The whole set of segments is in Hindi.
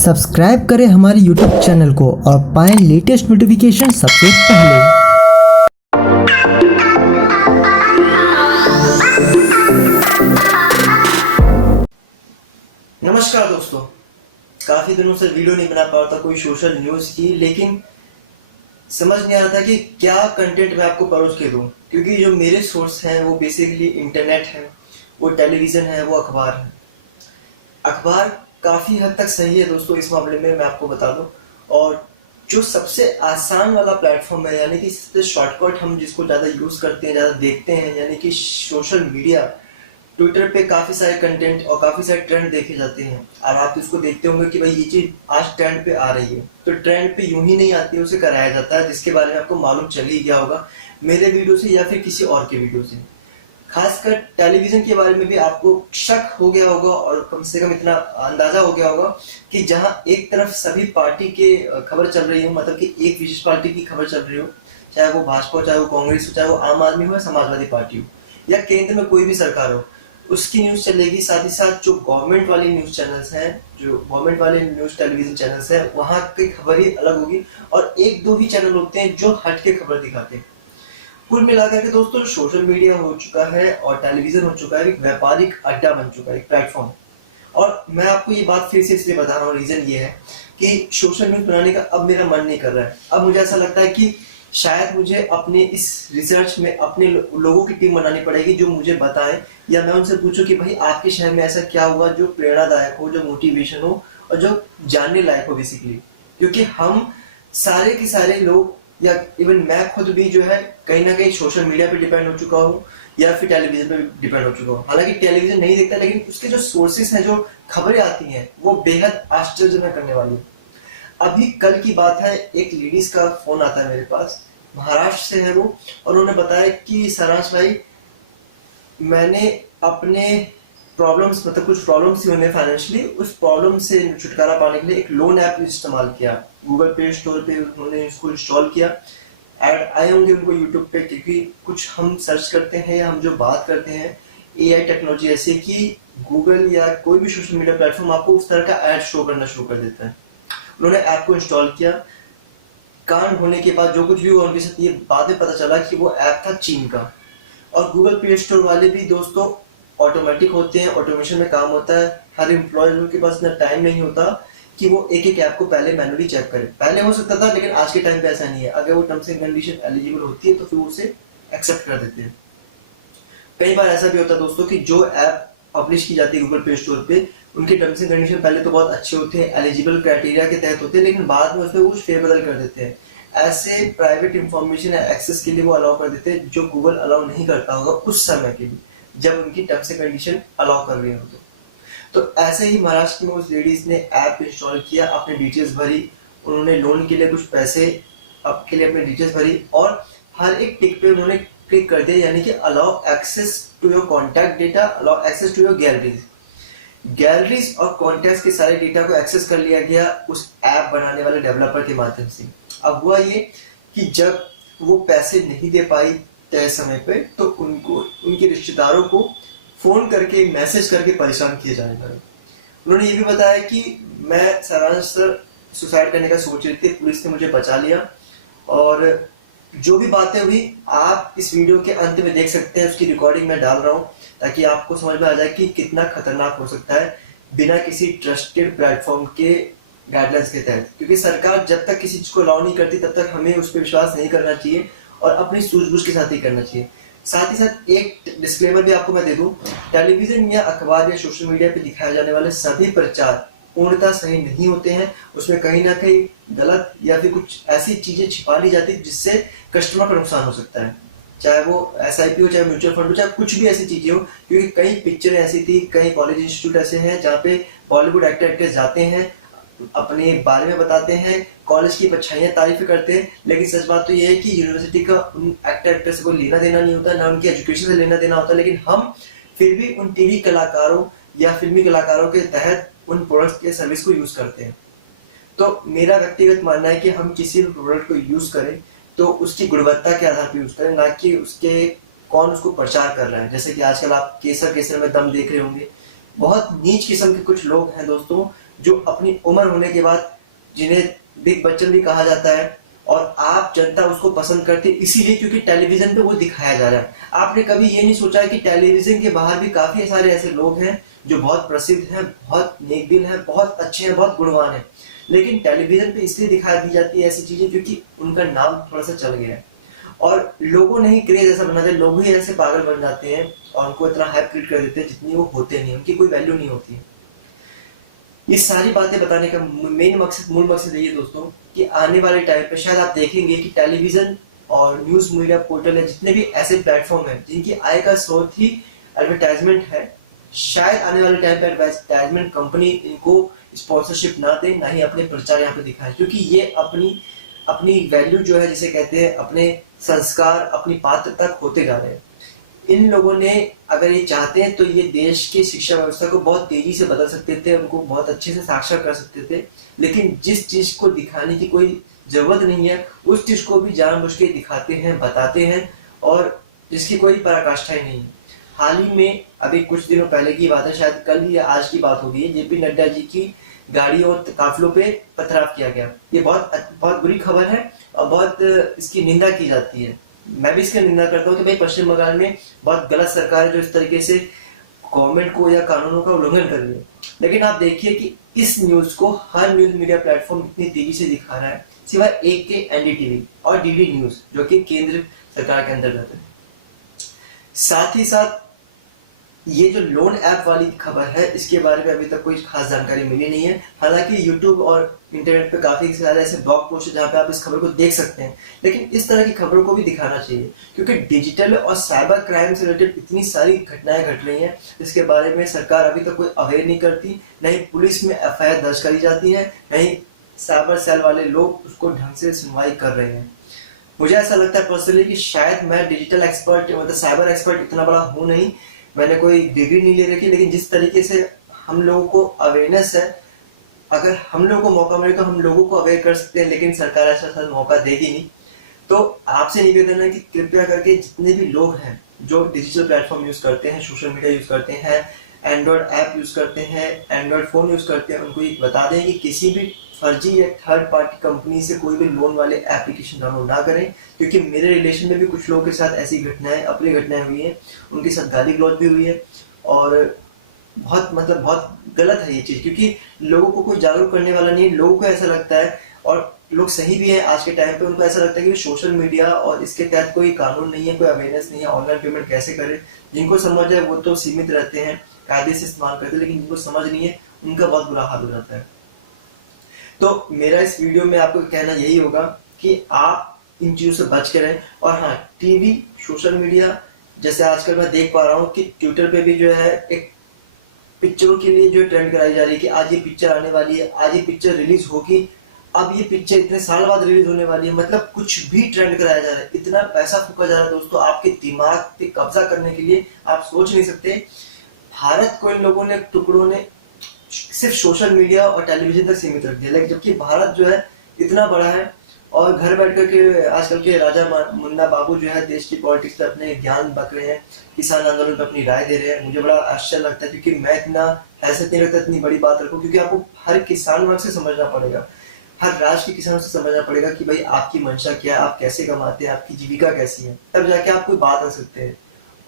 सब्सक्राइब करें हमारे YouTube चैनल को और पाएं लेटेस्ट नोटिफिकेशन सबसे पहले। नमस्कार दोस्तों, काफी दिनों से वीडियो नहीं बना पा रहा था कोई सोशल न्यूज की, लेकिन समझ नहीं आ रहा था कि क्या कंटेंट मैं आपको परोस के दूं, क्योंकि जो मेरे सोर्स हैं वो बेसिकली इंटरनेट है, वो टेलीविजन है, वो अखबार है। अखबार काफी हद तक सही है दोस्तों इस मामले में, मैं आपको बता दूं। और जो सबसे आसान वाला प्लेटफॉर्म है, यानी कि सबसे शॉर्टकट हम जिसको ज्यादा यूज करते हैं, ज्यादा देखते हैं, यानी कि सोशल मीडिया, ट्विटर पे काफी सारे कंटेंट और काफी सारे ट्रेंड देखे जाते हैं। और आप इसको देखते होंगे कि भाई ये चीज आज ट्रेंड पे आ रही है, तो ट्रेंड पे यूं ही नहीं आती है, उसे कराया जाता है, जिसके बारे में आपको मालूम चल ही गया होगा मेरे वीडियो से या फिर किसी और के वीडियो से। खासकर टेलीविजन के बारे में भी आपको शक हो गया होगा और कम से कम इतना अंदाजा हो गया होगा कि जहां एक तरफ सभी पार्टी के खबर चल रही हो, मतलब कि एक विशेष पार्टी की खबर चल रही हो, चाहे वो भाजपा हो, चाहे वो कांग्रेस हो, चाहे वो आम आदमी हो या समाजवादी पार्टी हो, या केंद्र में कोई भी सरकार हो, उसकी न्यूज चलेगी। साथ ही साथ जो गवर्नमेंट वाली न्यूज चैनल्स हैं, जो गवर्नमेंट वाले न्यूज टेलीविजन चैनल्स हैं, वहां की खबर ही अलग होगी। और एक दो ही चैनल होते हैं जो हट के खबर दिखाते हैं। कुल मिलाकर के दोस्तों सोशल मीडिया हो चुका है और टेलीविजन हो चुका है एक व्यापारिक अड्डा बन चुका है, एक प्लेटफॉर्म। और मैं आपको ये बात फिर से इसलिए बता रहा हूँ, रीजन ये है कि सोशल न्यूज बनाने का अब मेरा मन नहीं कर रहा है। अब मुझे ऐसा लगता है कि शायद मुझे अपने इस रिसर्च में अपने लोगों की टीम बनानी पड़ेगी जो मुझे बताएं, या मैं उनसे पूछूं कि भाई आपके शहर में ऐसा क्या हुआ जो प्रेरणादायक हो, जो मोटिवेशन हो और जो जानने लायक हो बेसिकली। क्योंकि हम सारे के सारे लोग, या इवन मैं खुद भी जो है कहीं ना कहीं सोशल मीडिया पे डिपेंड हो चुका हूँ या फिर टेलीविजन पे डिपेंड हो चुका हूँ। हालांकि टेलीविजन नहीं देखता, लेकिन उसके जो सोर्सेस हैं, जो खबरें आती हैं, वो बेहद आश्चर्यजनक करने वाली है। अभी कल की बात है, एक लेडीज का फोन आता है मेरे पास, महाराष्ट्र से है वो, और उन्होंने बताया कि सारांश भाई, मैंने अपने प्रॉब्लम्स, मतलब कुछ प्रॉब्लम्स थी उन्हें फाइनेंशियली, उस प्रॉब्लम से छुटकारा पाने के लिए एक लोन ऐप इस्तेमाल किया। गूगल पे स्टोर पे उन्होंने इसको इंस्टॉल किया। ऐड आए होंगे उनको यूट्यूब पे, क्योंकि कुछ हम सर्च करते हैं या हम जो बात करते हैं एआई टेक्नोलॉजी ऐसे कि गूगल या कोई भी सोशल मीडिया प्लेटफॉर्म आपको उस तरह का ऐड शो करना शुरू कर देता है। उन्होंने ऐप को इंस्टॉल किया। कांड होने के बाद जो कुछ भी हुआ उनके साथ, ये बाद में पता चला कि वो ऐप था चीन का। और गूगल प्ले स्टोर वाले भी दोस्तों ऑटोमेटिक होते हैं, ऑटोमेशन में काम होता है। हर एम्प्लॉय के पास इतना टाइम नहीं होता कि वो एक एक ऐप को पहले मैनुअली चेक करे। पहले हो सकता था, लेकिन आज के टाइम पे ऐसा नहीं है। अगर वो टर्म्स एंड कंडीशन एलिजिबल होती है तो फिर उसे एक्सेप्ट कर देते हैं। कई बार ऐसा भी होता है दोस्तों कि जो ऐप पब्लिश की जाती है गूगल प्ले स्टोर पे, उनके टर्म्स एंड कंडीशन पहले तो बहुत अच्छे होते हैं, एलिजिबल क्राइटेरिया के तहत होते हैं, लेकिन बाद में उसमें कुछ फेरबदल कर देते हैं। ऐसे प्राइवेट इंफॉर्मेशन एक्सेस के लिए वो अलाउ कर देते हैं जो गूगल अलाउ नहीं करता होगा उस समय के लिए, जब उनकी टर्म्स एंड कंडीशन अलाउ कर रही हो। तो ऐसे ही महाराष्ट्र में उस लेडीज ने ऐप इंस्टॉल किया, अपने डिटेल्स भरी, उन्होंने लोन के लिए कुछ पैसे के लिए अपने डिटेल्स भरी, और हर एक टिक पे उन्होंने क्लिक कर दिया, यानी कि allow access to your contact data, allow access to your galleries और कॉन्टैक्ट्स के सारे डेटा को एक्सेस कर लिया गया उस ऐप बनाने वाले डेवलपर के माध्यम से। अब हुआ ये कि जब वो पैसे नहीं दे पाई तय समय पे, तो उनको उनके रिश्तेदारों को फोन करके, मैसेज करके परेशान किए जाने लगे। उन्होंने ये भी बताया कि मैं सारांश सर सुसाइड करने का सोच रही थी, पुलिस ने मुझे बचा लिया। और जो भी बातें हुई आप इस वीडियो के अंत में देख सकते हैं, उसकी रिकॉर्डिंग मैं डाल रहा हूँ ताकि आपको समझ में आ जाए कि कितना खतरनाक हो सकता है बिना किसी ट्रस्टेड प्लेटफॉर्म के गाइडलाइंस के तहत। क्योंकि सरकार जब तक किसी चीज को अलाउ नहीं करती तब तक हमें उस पर विश्वास नहीं करना चाहिए और अपनी सूझबूझ के साथ ही करना चाहिए। साथ ही साथ एक डिस्क्लेमर भी आपको मैं दे दूं, टेलीविजन या अखबार या सोशल मीडिया पे दिखाए जाने वाले सभी प्रचार पूर्णतः सही नहीं होते हैं। उसमें कहीं ना कहीं गलत या फिर कुछ ऐसी चीजें छिपा ली जाती है जिससे कस्टमर का नुकसान हो सकता है, चाहे वो एसआईपी हो, चाहे म्यूचुअल फंड हो, चाहे कुछ भी ऐसी चीजें हो। क्योंकि कई पिक्चरें ऐसी थी, कई कॉलेज इंस्टीट्यूट ऐसे हैं जहाँ पे बॉलीवुड एक्टर्स जाते हैं, अपने बारे में बताते हैं, कॉलेज की अच्छाइयां तारीफ करते हैं, लेकिन सच बात तो ये है कि यूनिवर्सिटी का उन एक्टर से कोई लेना देना नहीं होता, ना उनकी एजुकेशन से लेना देना होता, लेकिन हम फिर भी उन टीवी कलाकारों या फिल्मी कलाकारों के तहत उन प्रोडक्ट्स के सर्विस को यूज करते हैं। तो मेरा व्यक्तिगत मानना है कि हम किसी भी प्रोडक्ट को यूज करें तो उसकी गुणवत्ता के आधार पर यूज करें, ना कि उसके कौन उसको प्रचार कर रहा है। जैसे कि आजकल आप केसर में दम देख रहे होंगे, बहुत नीच किस्म के कुछ लोग हैं दोस्तों जो अपनी उम्र होने के बाद जिन्हें बिग बच्चन भी कहा जाता है, और आप जनता उसको पसंद करती है इसीलिए क्योंकि टेलीविजन पे वो दिखाया जा रहा है। आपने कभी ये नहीं सोचा कि टेलीविजन के बाहर भी काफी सारे ऐसे लोग हैं जो बहुत प्रसिद्ध हैं, बहुत नेकदिल हैं, बहुत अच्छे हैं, बहुत गुणवान हैं, लेकिन टेलीविजन पे इसलिए दिखा दी जाती है ऐसी चीजें क्योंकि उनका नाम थोड़ा सा चल गया है और लोगों ने ही क्रेज ऐसा बना दिया, लोग ही ऐसे पागल बन जाते हैं और उनको इतना हाइप क्रिएट कर देते हैं जितनी वो होते नहीं, उनकी कोई वैल्यू नहीं होती है। ये सारी बातें बताने का मूल मकसद यही है दोस्तों कि आने वाले टाइम पे शायद आप देखेंगे कि टेलीविजन और न्यूज मीडिया पोर्टल है, जितने भी ऐसे प्लेटफॉर्म हैं जिनकी आय का स्रोत ही एडवर्टाइजमेंट है, शायद आने वाले टाइम पे एडवर्टाइजमेंट कंपनी इनको स्पॉन्सरशिप ना दे, ना ही अपने प्रचार यहाँ पे दिखाए, क्योंकि ये अपनी अपनी वैल्यू जो है जिसे कहते हैं अपने संस्कार, अपनी पात्रता खोते जा रहे हैं। इन लोगों ने अगर ये चाहते हैं तो ये देश की शिक्षा व्यवस्था को बहुत तेजी से बदल सकते थे, उनको बहुत अच्छे से साक्षर कर सकते थे, लेकिन जिस चीज को दिखाने की कोई जरूरत नहीं है उस चीज को भी जानबूझ के दिखाते हैं, बताते हैं, और जिसकी कोई पराकाष्ठा ही नहीं है। हाल ही में अभी कुछ दिनों पहले की बात है, शायद कल या आज की बात होगी, जेपी नड्डा जी की गाड़ी और काफिलों पे पथराव किया गया। ये बहुत बहुत बुरी खबर है और बहुत इसकी निंदा की जाती है। मैं भी इसकी निंदा करता हूँ कि भाई पश्चिम बंगाल में बहुत गलत सरकार है जो इस तरीके से गवर्नमेंट को या कानूनों का उल्लंघन कर रही है। लेकिन आप देखिए कि इस न्यूज को हर न्यूज मीडिया प्लेटफॉर्म इतनी तेजी से दिखा रहा है, सिवाय एक के एनडीटीवी और डीडी न्यूज जो कि केंद्र सरकार के अंतर्गत है। साथ ही साथ ये जो लोन ऐप वाली खबर है इसके बारे में अभी तक कोई खास जानकारी मिली नहीं है। हालांकि यूट्यूब और इंटरनेट पे काफी सारे ऐसे ब्लॉग पोस्ट है जहाँ पे आप इस खबर को देख सकते हैं, लेकिन इस तरह की खबरों को भी दिखाना चाहिए क्योंकि डिजिटल और साइबर क्राइम से रिलेटेड इतनी सारी घटनाएं घट रही हैं जिसके बारे में सरकार अभी तक कोई अवेयर नहीं करती, नहीं पुलिस में एफआईआर दर्ज करी जाती है, नहीं साइबर सेल वाले लोग उसको ढंग से सुनवाई कर रहे हैं। मुझे ऐसा लगता है पर्सनली कि शायद मैं डिजिटल एक्सपर्ट मतलब साइबर एक्सपर्ट इतना बड़ा हूँ नहीं, मैंने कोई डिग्री नहीं ले रखी, लेकिन जिस तरीके से हम लोगों को अवेयरनेस है, अगर हम लोगों को मौका मिले तो हम लोगों को अवेयर कर सकते हैं, लेकिन सरकार ऐसा शायद मौका देगी नहीं। तो आपसे निवेदन है कि कृपया करके जितने भी लोग हैं जो डिजिटल प्लेटफॉर्म यूज करते हैं, सोशल मीडिया यूज करते हैं, एंड्रॉयड ऐप यूज करते हैं, एंड्रॉयड फोन यूज करते हैं, उनको ये बता दें कि किसी भी फर्जी या थर्ड पार्टी कंपनी से कोई भी लोन वाले एप्लीकेशन डाउनलोड ना करें, क्योंकि मेरे रिलेशन में भी कुछ लोगों के साथ ऐसी घटनाएं अपनी घटनाएं हुई हैं, उनके साथ गाली गलौज भी हुई है और बहुत गलत है ये चीज, क्योंकि लोगों को कोई जागरूक करने वाला नहीं है। लोगों को ऐसा लगता है, और लोग सही भी है आज के टाइम पे, उनको ऐसा लगता है कि सोशल मीडिया और इसके तहत कोई कानून नहीं है, कोई अवेयरनेस नहीं है, ऑनलाइन पेमेंट कैसे करें। जिनको समझ है वो तो सीमित रहते हैं, कायदे से इस्तेमाल करते हैं, लेकिन जिनको समझ नहीं है उनका बहुत बुरा हाल हो जाता है। तो मेरा इस वीडियो में आपको कहना यही होगा कि आप इन चीजों से बच के रहें। और हाँ, टीवी, सोशल मीडिया, जैसे आजकल मैं देख पा रहा हूँ कि ट्विटर पे भी जो है एक पिक्चरों के लिए जो ट्रेंड कराई जा रही है कि आज ये पिक्चर आने वाली है, आज ये पिक्चर रिलीज होगी, अब ये पिक्चर इतने साल बाद रिलीज होने वाली है, मतलब कुछ भी ट्रेंड कराया जा रहा है। इतना पैसा फूका जा रहा है दोस्तों आपके दिमाग पे कब्जा करने के लिए, आप सोच नहीं सकते। भारत को इन लोगों ने, टुकड़ों ने सिर्फ सोशल मीडिया और टेलीविजन तक सीमित रख दिया, लेकिन जबकि भारत जो है इतना बड़ा है, और घर बैठ करके आजकल के राजा मुन्ना बाबू जो है देश की पॉलिटिक्स पे अपने ज्ञान बक रहे हैं, किसान आंदोलन पे अपनी राय दे रहे हैं। मुझे बड़ा आश्चर्य लगता है, क्योंकि मैं इतना हैसियत नहीं रखता इतनी बड़ी बात रखूं, क्योंकि आपको हर किसान वर्ग से समझना पड़ेगा, हर राज्य के किसानों से समझना पड़ेगा कि भाई आपकी मंशा क्या है, आप कैसे कमाते हैं, आपकी जीविका कैसी है, तब जाके आप कोई बात कर सकते हैं।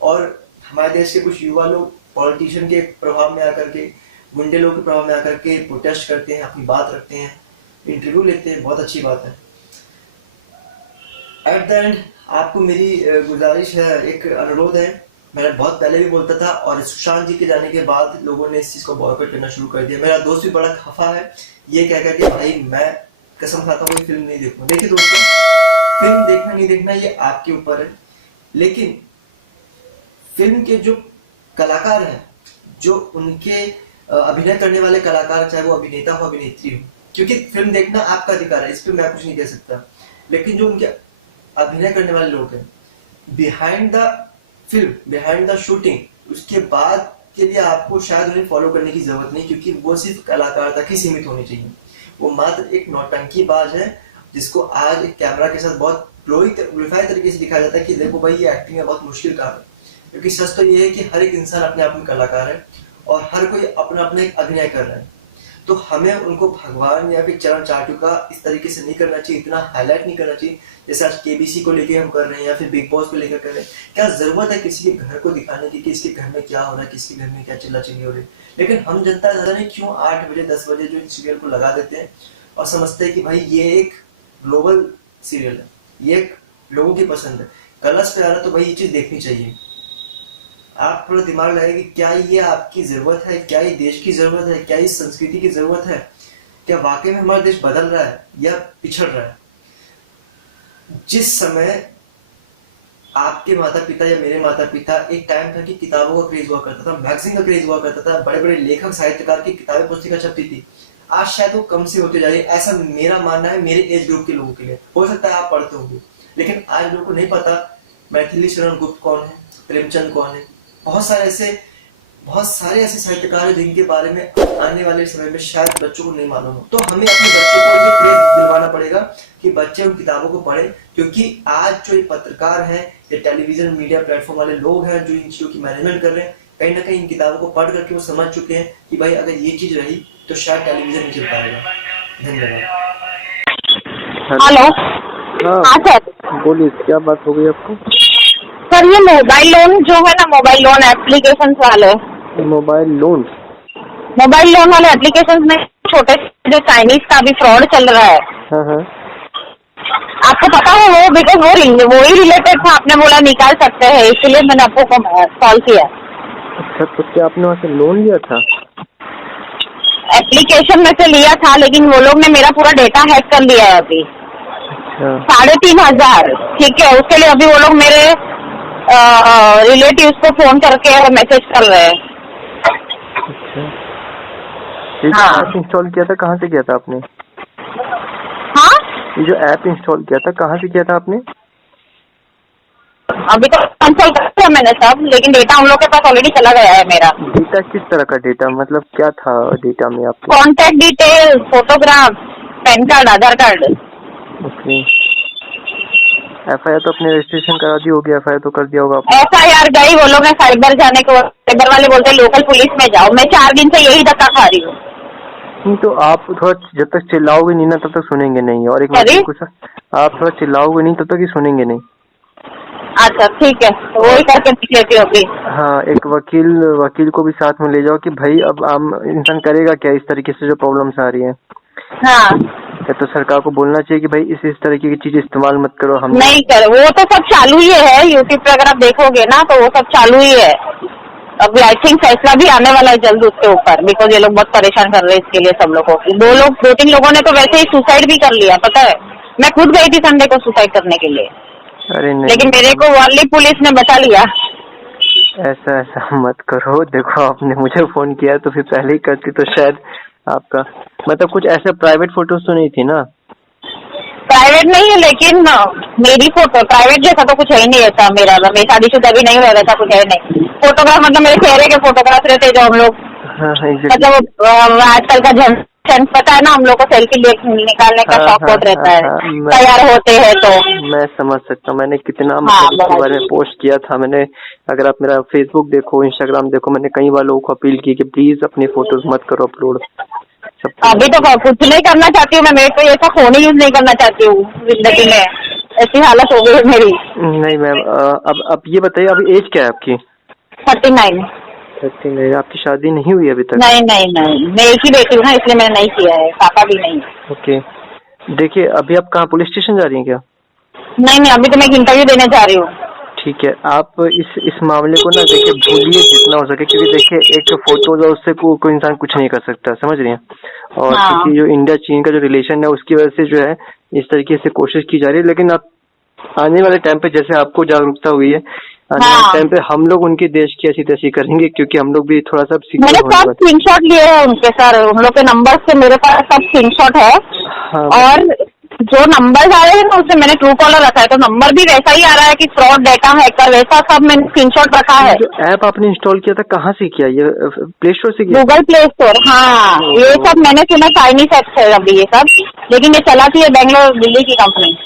और हमारे देश के कुछ युवा लोग पॉलिटिशियन के प्रभाव में आकर के, गुंडे लोग के प्रभाव में आकर के प्रोटेस्ट करते हैं, अपनी बात रखते हैं, इंटरव्यू लेते हैं, बहुत अच्छी बात है। एट द एंड आपको मेरी गुजारिश है, एक अनुरोध है, मैंने बहुत पहले भी बोलता था, और सुशांत जी के जाने के बाद लोगों ने इस चीज को बॉयकॉट करना शुरू कर दिया। मेरा दोस्त भी बड़ा खफा है, ये कह करके भाई मैं कसम खाता हूँ फिल्म नहीं देखूंगा। देखिए दोस्तों, फिल्म देखना नहीं देखना ये आपके ऊपर है, लेकिन फिल्म के जो कलाकार हैं, जो उनके अभिनय करने वाले कलाकार, चाहे वो अभिनेता हो अभिनेत्री हो, क्योंकि फिल्म देखना आपका अधिकार है, इस पर मैं कुछ नहीं कह सकता, लेकिन जो उनके अभिनय करने वाले लोग हैं behind the film, behind the shooting, उसके बाद के लिए आपको शायद उन्हें फॉलो करने की जरूरत नहीं, क्योंकि वो सिर्फ कलाकार तक ही सीमित होनी चाहिए। वो मात्र एक नौटंकीबाज है जिसको आज एक कैमरा के साथ बहुत ग्लोरीफाई तरीके से दिखाया जाता है कि देखो भाई ये एक्टिंग है, बहुत मुश्किल काम है। क्योंकि सच तो ये है कि हर एक इंसान अपने आप में कलाकार है और हर कोई अपना अपना एक अभिनय कर रहा है। तो हमें उनको भगवान या फिर चरण चाटू का इस तरीके से नहीं करना चाहिए, इतना हाईलाइट नहीं करना चाहिए जैसे आज केबीसी को लेके हम कर रहे हैं या फिर बिग बॉस को लेकर कर रहे हैं। क्या जरूरत है किसी के घर को दिखाने की कि इसके घर में क्या हो रहा है, किसी घर में क्या चिल्ला चिल्ली हो रही है। लेकिन हम जनता ज्यादा नहीं क्यों 8 बजे 10 बजे जो सीरियल को लगा देते हैं और समझते हैं कि भाई ये एक ग्लोबल सीरियल है, ये एक लोगों की पसंद है, कलर्स पे आ रहा है तो भाई ये चीज देखनी चाहिए। आप थोड़ा दिमाग लगाइए कि क्या ये आपकी जरूरत है, क्या ये देश की जरूरत है, क्या इस संस्कृति की जरूरत है, क्या वाकई में हमारा देश बदल रहा है या पिछड़ रहा है। जिस समय आपके माता पिता या मेरे माता पिता, एक टाइम था कि किताबों का क्रेज हुआ करता था, मैगजीन का क्रेज हुआ करता था, बड़े बड़े लेखक साहित्यकार की किताबें पुस्तिका छपती थी। आज शायद वो कम से होते जा रही है, ऐसा मेरा मानना है मेरे एज ग्रुप के लोगों के लिए। हो सकता है आप पढ़ते होंगे, लेकिन आज लोगों को नहीं पता मैथिली शरण गुप्त कौन है, प्रेमचंद कौन है। बहुत सारे ऐसे साहित्यकार हैं जिनके बारे में आने वाले समय में शायद बच्चों को नहीं मालूम हो। तो हमें अपने बच्चों को ये क्रेज दिलवाना पड़ेगा कि बच्चे उन किताबों को पढ़ें, क्योंकि आज जो ये पत्रकार हैं या टेलीविजन मीडिया प्लेटफॉर्म वाले लोग हैं जो इन चीजों की मैनेजमेंट कर रहे हैं, कहीं ना कहीं इन किताबों को पढ़ करके वो समझ चुके हैं कि भाई अगर ये चीज रही तो शायद टेलीविजन नहीं चल पाएगा। धन्यवाद। हेलो। हाँ सर बोलिए, क्या बात हो गई आपको? सर, ये मोबाइल लोन जो है ना, मोबाइल लोन एप्लीकेशन वाले, मोबाइल लोन वाले एप्लीकेशन में छोटे जो चाइनीज का भी फ्रॉड चल रहा है। हाँ। आपको पता है वो? बिकॉज वो ही रिलेटेड था, आपने बोला निकाल सकते हैं, इसलिए मैंने आपको कॉल किया। अच्छा, तो क्या आपने वहाँ से लोन लिया था? एप्लीकेशन में से लिया था, लेकिन वो लोग ने मेरा पूरा डेटा हैक कर लिया है अभी। अच्छा। 3,500, ठीक है। उसके लिए अभी वो लोग मेरे रिलेटिव्स को फोन करके मैसेज कर रहे हैं। अच्छा, ये जो हाँ। ऐप इंस्टॉल किया था कहाँ से किया था आपने? हाँ, ये जो ऐप इंस्टॉल किया था कहाँ से किया था आपने? अभी तो कैंसिल कर दिया मैंने सब, लेकिन डेटा हम लोग के पास ऑलरेडी चला गया है मेरा। डेटा किस तरह का डेटा, मतलब क्या था डेटा में आपके? Contact detail, photograph, PAN card, Aadhaar card. Okay. FIR तो आपने रजिस्ट्रेशन करा दी होगी, एफआईआर तो कर दिया होगा आपने? FIR गई, वो लोग ने साइबर जाने को, साइबर वाले बोलते लोकल पुलिस में जाओ। मैं 4 दिन से यही धक्का खा रही हूँ। नहीं, तो आप थोड़ा जब तक चिल्लाओगे नहीं ना तब तक सुनेंगे नहीं, और एक अरे? कुछ आप थोड़ा चिल्लाओगे नहीं तब तक ही सुनेंगे नहीं। अच्छा ठीक है, तो वही करके देख लेती हूँ अभी। हाँ, एक वकील को भी साथ में ले जाओ कि भाई अब आम इंसान करेगा क्या इस तरीके से जो प्रॉब्लम्स आ रही है। हाँ, या तो सरकार को बोलना चाहिए कि भाई इस तरीके की चीज इस्तेमाल मत करो। हम नहीं कर, वो तो सब चालू ही है। यूट्यूब पे अगर आप देखोगे ना तो वो सब चालू ही है। अभी आई थिंक फैसला भी आने वाला है जल्द उसके ऊपर, बिकॉज ये लोग बहुत परेशान कर रहे हैं इसके लिए सब लोगों को। 2-3 लोगों ने तो वैसे ही सुसाइड भी कर लिया, पता है। मैं खुद गई थी संडे को सुसाइड करने के लिए। अरे नहीं, लेकिन मेरे को वर्ली पुलिस ने बचा लिया। ऐसा मत करो। देखो, आपने मुझे फोन किया तो फिर पहले ही करती तो शायद आपका मतलब कुछ ऐसे प्राइवेट फोटोज तो नहीं थी ना? प्राइवेट नहीं है, लेकिन मेरी फोटो प्राइवेट जैसा तो कुछ है ही नहीं। ऐसा मेरा शादीशुदा भी नहीं हुआ, वैसा कुछ है नहीं। फोटोग्राफ मतलब मेरे चेहरे के फोटोग्राफ रहते हैं जो हम लोग, हाँ, मतलब आजकल का जनरेशन पता है ना, हम लोग को सेल्फी निकालने का शौक बहुत रहता है, तैयार होते हैं तो। मैं समझ सकता हूँ। मैंने कितना हाँ, इसके बारे में पोस्ट किया था। मैंने, अगर आप मेरा फेसबुक देखो, इंस्टाग्राम देखो, मैंने कई बार लोगों को अपील की कि प्लीज अपनी फोटोज मत करो अपलोड। अभी तो कुछ नहीं करना चाहती हूँ मैं। मेरे को ऐसा फोन ही यूज नहीं करना चाहती हूँ जिंदगी में। ऐसी हालत हो गई है मेरी। नहीं मैम, अब ये बताइए, अभी एज क्या है आपकी? 39। 39। आपकी शादी नहीं हुई अभी तक? नहीं, मैं एक ही बेटी हूँ ना, इसलिए मैंने नहीं किया है। पापा भी नहीं। ओके, देखिए अभी आप कहाँ, पुलिस स्टेशन जा रही हैं क्या? नहीं, अभी तो मैं एक इंटरव्यू देने जा रही हूँ। ठीक है, आप इस मामले को ना देखिए भूलिए जितना हो सके, क्योंकि देखिए एक फोटो है उससे कोई इंसान कुछ नहीं कर सकता, समझ रही हैं? और हाँ। क्योंकि जो इंडिया चीन का जो रिलेशन है उसकी वजह से जो है इस तरीके से कोशिश की जा रही है। लेकिन आप आने वाले टाइम पे जैसे आपको जागरूकता हुई है, आने वाले टाइम पे हम लोग उनके देश की ऐसी तैसी करेंगे, क्योंकि हम लोग भी थोड़ा सा मैंने सब स्क्रीनशॉट लिए हैं उनके सर, उन लोग के नंबर से मेरे पास सब स्क्रीनशॉट है। हाँ, और जो नंबर आ रहे हैं ना उससे मैंने ट्रू कॉलर रखा है, तो नंबर भी वैसा ही आ रहा है कि फ्रॉड डेटा हैकर, वैसा सब मैंने स्क्रीनशॉट रखा है। जो ऐप आपने इंस्टॉल किया था कहाँ से किया? ये प्ले स्टोर से किया? Google play store. हाँ, ये सब मैंने सुना चाइनीज ऐप है अभी ये सब, लेकिन ये चलाती है बेंगलोर दिल्ली की कंपनी।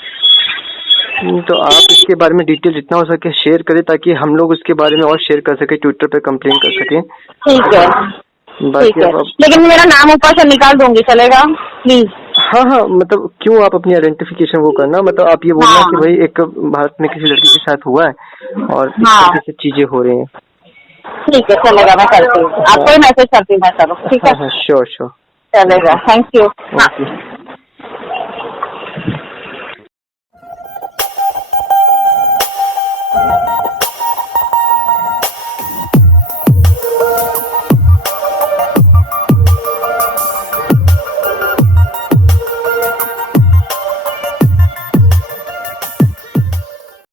तो आप इसके बारे में डिटेल जितना हो सके शेयर करें, ताकि हम लोग उसके बारे में और शेयर कर सके, ट्विटर पे कंप्लेन कर सकें। ठीक है। ठीक बाकी है, अब आप लेकिन मेरा नाम ऊपर से निकाल दूंगी, चलेगा प्लीज? हाँ हाँ, मतलब क्यों आप अपनी आइडेंटिफिकेशन वो करना, मतलब आप ये बोलना हाँ। कि भाई एक भारत में किसी लड़की के साथ हुआ है और इस हाँ। तरीके से चीजें हो रही हैं। ठीक है, चलेगा, मैं करती हूँ, आपको ही मैसेज करती हूँ मैं, चलो ठीक है, हाँ हाँ, श्योर श्योर। चलेगा, थैंक यू। हाँ। ओके।